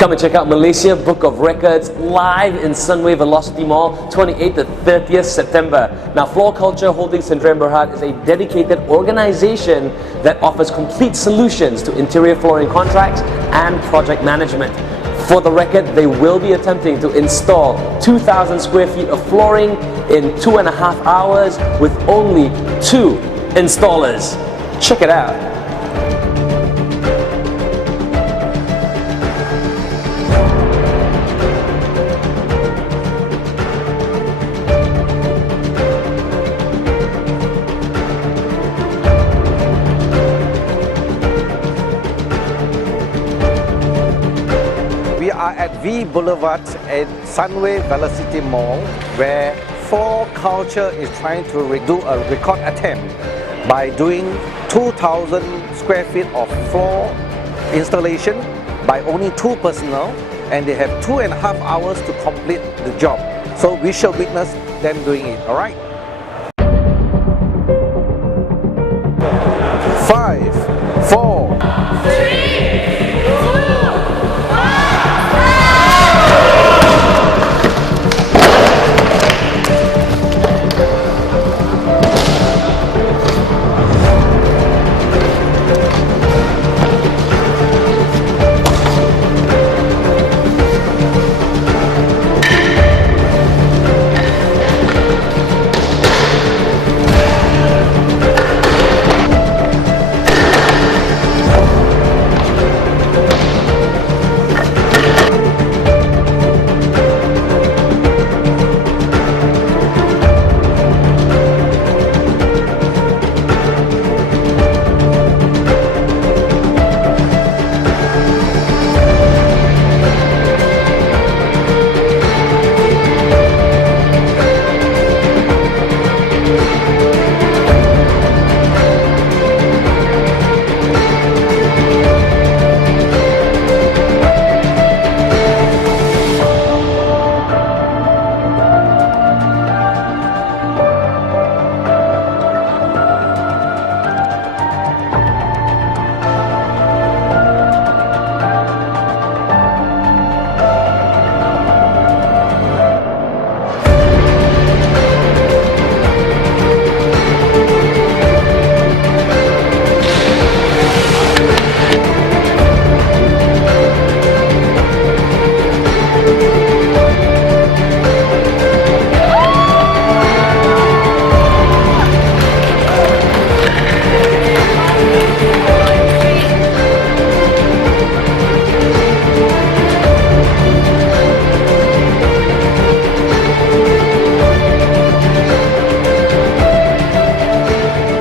Come and check out Malaysia Book of Records live in Sunway Velocity Mall, 28th to 30th September. Now, Culture Holding Sdn Bhd is a dedicated organization that offers complete solutions to interior flooring contracts and project management. For the record, they will be attempting to install 2,000 square feet of flooring in 2.5 hours with only 2 installers. Check it out. We are at V Boulevard at Sunway Velocity Mall, where Floor Culture is trying to do a record attempt by doing 2,000 square feet of floor installation by only 2 personnel, and they have 2.5 hours to complete the job. So we shall witness them doing it, alright? 5, 4, 3,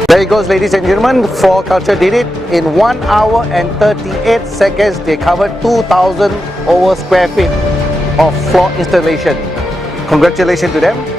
There it goes, ladies and gentlemen. Floor Culture did it in 1 hour and 38 seconds. They covered 2,000 over square feet of floor installation. Congratulations to them.